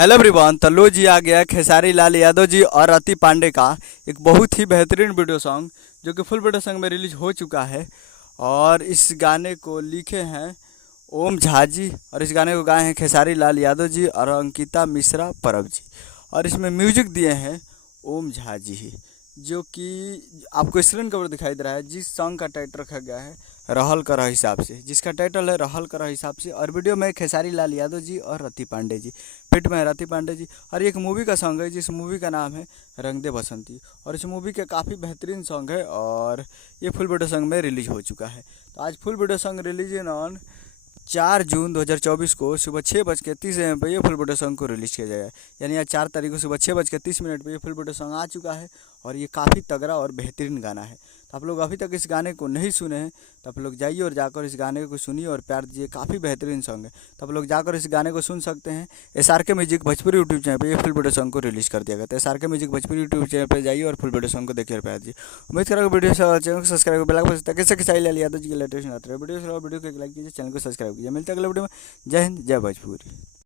Hello everyone. तो लो जी आ गया खेसारी लाल यादव जी और रति पांडे का एक बहुत ही बेहतरीन वीडियो सॉन्ग जो कि फुल वीडियो सॉन्ग में रिलीज हो चुका है। और इस गाने को लिखे हैं ओम झा जी और इस गाने को गाए हैं खेसारी लाल यादव जी और अंकिता मिश्रा परब जी। और इसमें म्यूजिक दिए हैं ओम झा जी ही, जो कि आपको स्क्रीन कवर दिखाई दे रहा है। जिस सॉन्ग का टाइटल रखा गया है रहल कर हिसाब से, जिसका टाइटल है रहल कर हिसाब से। और वीडियो में खेसारी लाल यादव जी और रति पांडे जी, फिट में है रति पांडे जी। और ये एक मूवी का सॉन्ग है जिस मूवी का नाम है रंग दे बसंती। और इस मूवी का काफ़ी बेहतरीन सॉन्ग है और ये फुल वीडियो सॉन्ग में रिलीज हो चुका है। तो आज full video song release on 4 जून 2024 को सुबह 6:30 पे ये फुल वीडियो सॉन्ग को रिलीज़ किया जाएगा। यानी आज 4 तारीख को सुबह 6:30 पे ये फुल वीडियो सॉन्ग आ चुका है। और ये काफ़ी तगड़ा और बेहतरीन गाना है। तो आप लोग अभी तक इस गाने को नहीं सुने हैं तो आप लोग जाइए और जाकर इस गाने को सुनिए और प्यार दीजिए। काफ़ी बेहतरीन सॉन्ग है, तो आप लोग जाकर इस गाने को सुन सकते हैं। SRK music Bhojpuri YouTube channel पे ये फुल वीडियो सॉन्ग को रिलीज़ कर दिया गया। तो SRK music Bhojpuri YouTube channel पे जाइए और फुल वीडियो सॉन्ग को देखिए और प्यार दीजिए। उम्मीद करेंगे वीडियो चैनल को सब्सक्राइब बेल आइकन बजाते कैसे खेसारी लाल यादव जी के लेटेस्ट आते हैं वीडियो को लाइक कीजिए, चैनल को सब्सक्राइब कीजिए। मिलते हैं अगले वीडियो में। जय हिंद, जय भोजपुरी।